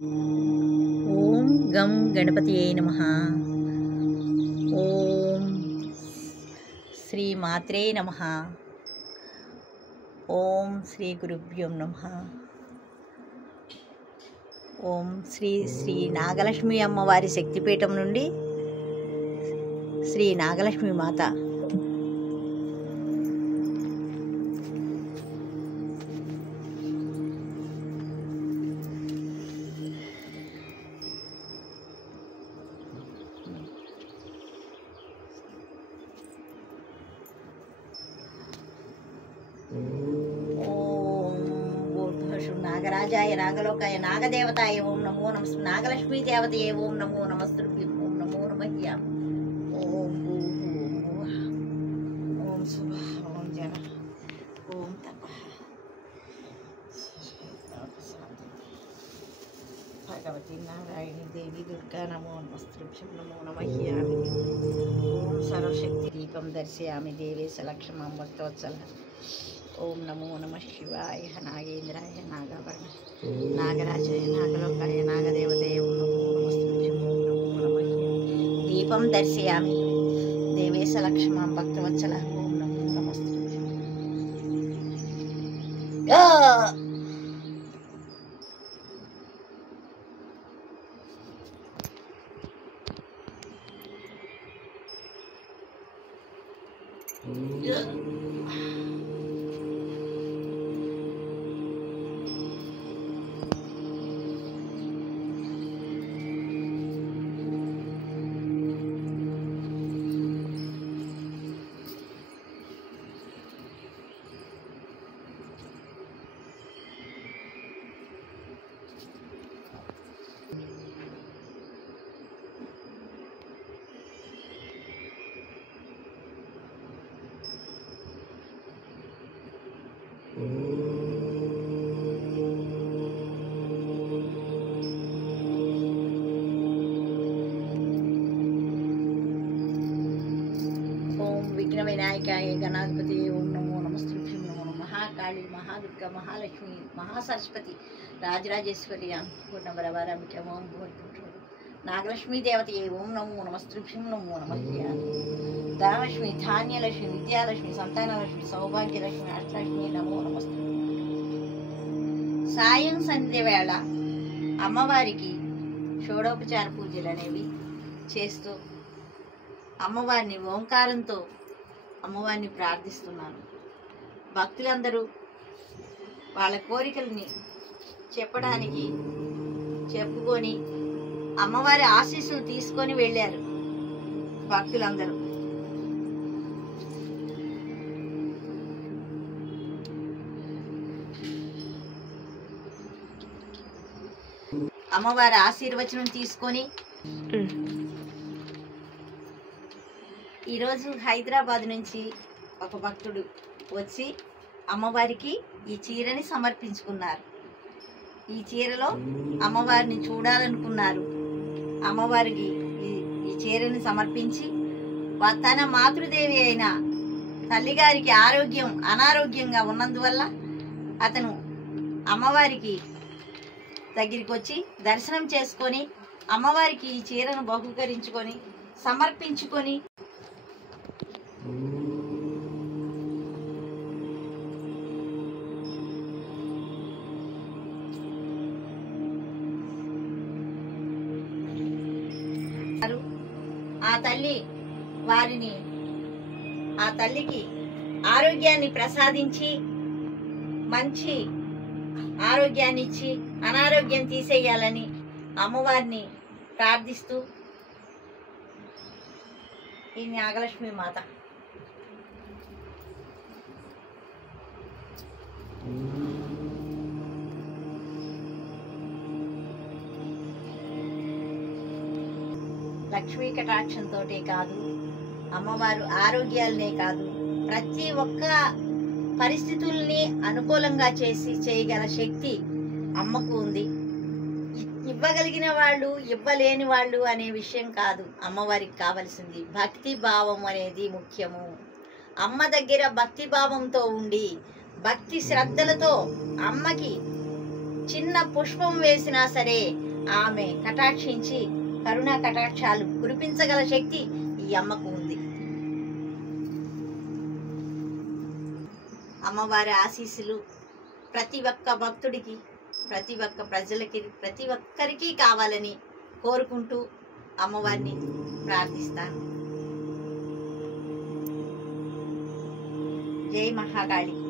ఓం గం గణపతియే నమః. ఓం శ్రీ మాత్రే నమః. ఓం శ్రీ గురుభ్యో నమః. ఓం శ్రీ శ్రీ నాగలక్ష్మి అమ్మవారి శక్తిపీఠం నుండి శ్రీ నాగలక్ష్మి మాత. నాగరాజాయ నాగలోకాయ నాగదేవతాయ ఓం నమో నమః. నాగలక్ష్మీ దేవతయే ఓం నమో నమస్తుభ్యం. ఓం నమో నమః. ఓం ఓం శుభ ఓం జన ఓం తప భగవతి నారాయణి దేవి దుర్గా నమో నమస్తుభ్యం. నమో నమః. ఓం సర్వశక్తి దీపం దర్శయామి దేవేశ లక్ష్మం భక్తవత్సల. ఓం నమో నమః శివాయ నాగేంద్రాయ నాగవర్ణ నాగరాజాయ నాగలోకాయ నాగదేవతయ ఓం నమో నమస్తుభ్యం. ఓం నమో నమః. దీపం దర్శయామి దేవేశ లక్ష్మం భక్తవత్సల. ఓం నమో నమస్తుభ్యం. ఓం విఘ్న వినాయకాయ గణాధిపతి ఓం నమో నమస్తుభ్యం. నమో మహాకాళి మహాదుర్గా మహాలక్ష్మి మహాసరస్వతి రాజరాజేశ్వరి పూర్ణబరవారామిక ఓం భూర్భువః. నాగలక్ష్మీ దేవతయే ఓం నమో నమస్తుభ్యం. నమో నమః. ధనలక్ష్మి ధాన్యలక్ష్మి విద్యాలక్ష్మి సంతానలక్ష్మి సౌభాగ్యలక్ష్మి అష్టలక్ష్మి నమో నమస్తుభ్యం. సాయం సంధ్య వేళ అమ్మవారికి షోడోపచార పూజలు అనేవి చేస్తూ అమ్మవారిని ఓంకారంతో అమ్మవారిని ప్రార్థిస్తున్నాను. భక్తులందరూ వాళ్ళ కోరికల్ని చెప్పడానికి చెప్పుకొని అమ్మవారి ఆశీస్సులు తీసుకొని వెళ్ళారు భక్తులందరూ. అమ్మవారి ఆశీర్వచనం తీసుకొని ఈరోజు హైదరాబాద్ నుంచి ఒక భక్తుడు వచ్చి అమ్మవారికి ఈ చీరని సమర్పించుకున్నారు. ఈ చీరలో అమ్మవారిని చూడాలనుకున్నారు. అమ్మవారికి ఈ చీరని సమర్పించి తన మాతృదేవి అయిన తల్లిగారికి అనారోగ్యంగా ఉన్నందువల్ల అతను అమ్మవారికి దగ్గరికి వచ్చి దర్శనం చేసుకొని అమ్మవారికి ఈ చీరను బహుకరించుకొని సమర్పించుకొని ఆ తల్లికి ఆరోగ్యాన్ని ప్రసాదించి మంచి ఆరోగ్యాన్ని ఇచ్చి అనారోగ్యం తీసేయాలని అమ్మవారిని ప్రార్థిస్తూ ఈ నాగలక్ష్మి మాత. లక్ష్మీ కటాక్షంతో కాదు, అమ్మవారు ఆరోగ్యాలనే కాదు, ప్రతి ఒక్క పరిస్థితుల్ని అనుకూలంగా చేయగల శక్తి అమ్మకు ఉంది. ఇవ్వగలిగిన వాళ్ళు ఇవ్వలేని వాళ్ళు అనే విషయం కాదు. అమ్మవారికి కావలసింది భక్తి భావం అనేది ముఖ్యము. అమ్మ దగ్గర భక్తి భావంతో ఉండి భక్తి శ్రద్ధలతో అమ్మకి చిన్న పుష్పం వేసినా సరే ఆమె కటాక్షించి కరుణా కటాక్షాలు కురిపించగల శక్తి ఈ అమ్మకు ఉంది. అమ్మవారి ఆశీస్సులు ప్రతి ఒక్క భక్తుడికి, ప్రతి ఒక్క ప్రజలకి, ప్రతి ఒక్కరికి కావాలని కోరుకుంటూ అమ్మవారిని ప్రార్థిస్తాను. జై మహాకాళి.